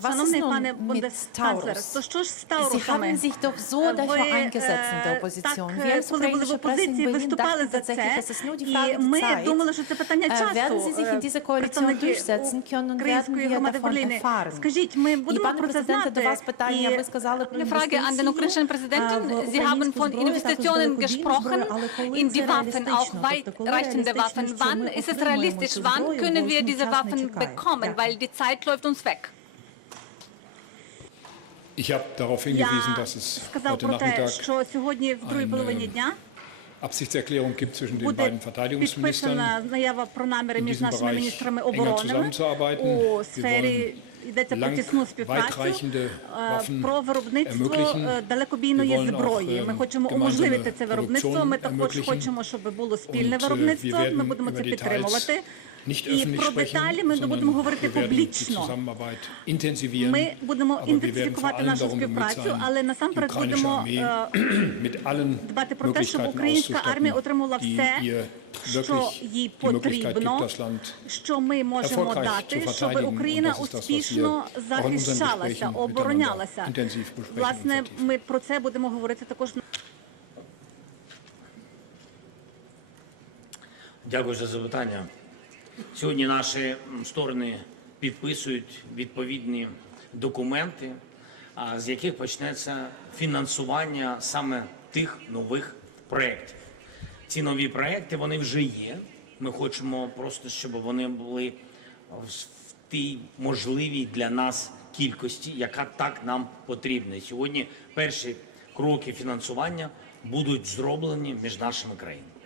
Was ist Шановний nun пане mit бундесканцлер, Taurus? то що ж з Sie Таурусами? haben sich doch so Ви, dafür eingesetzt in der е, Opposition. Так, Wir е, als коли були в ukrainische Presse in опозиції, Berlin виступали dachten за tatsächlich, це, es ist nur die і Frage der ми Zeit. думали, що це питання Äh, часу. werden Sie sich in е, dieser Koalition представники durchsetzen können, werden української wir громади davon Берліни. erfahren. Скажіть, ми І, будемо пане про це президенте, до знати? вас питання. Ви сказали про Eine Frage an den ukrainischen Präsidenten. Sie haben von Investitionen gesprochen in die Waffen, auch weitreichende Waffen. Wann ist es realistisch? Wann können wir diese Waffen bekommen? Weil die Zeit läuft uns weg. Я dass es сказав про те, що сьогодні в другій половині дня zwischen den буде підписана заява про наміри між нашими міністрами оборони у сфері йдеться про тісну співпрацю weitreichende е, Waffen про виробництво е, далекобійної зброї. auch, Ми хочемо уможливити це виробництво. Ми також хочемо, щоб було спільне äh, виробництво. Ми будемо це підтримувати. Nicht І öffentlich про sprechen, деталі ми sondern будемо говорити wir werden die публічно. Zusammenarbeit intensivieren. Ми будемо aber wir werden vor інтенсифікувати allem нашу darum bemüht співпрацю, sein, але die насамперед ukrainische будемо Armee е, mit allen дбати про те, щоб Möglichkeiten українська армія auszustatten, отримала die все, ihr що їй потрібно, що ми можемо дати, щоб. Україна успішно захищалася, оборонялася. Власне, ми про це будемо говорити також Дякую за запитання. Сьогодні наші сторони підписують відповідні документи, з яких почнеться фінансування саме тих нових проєктів. Ці нові проєкти вони вже є. Ми хочемо просто, щоб вони були в тій можливій для нас кількості, яка так нам потрібна. Сьогодні перші кроки фінансування будуть зроблені між нашими країнами.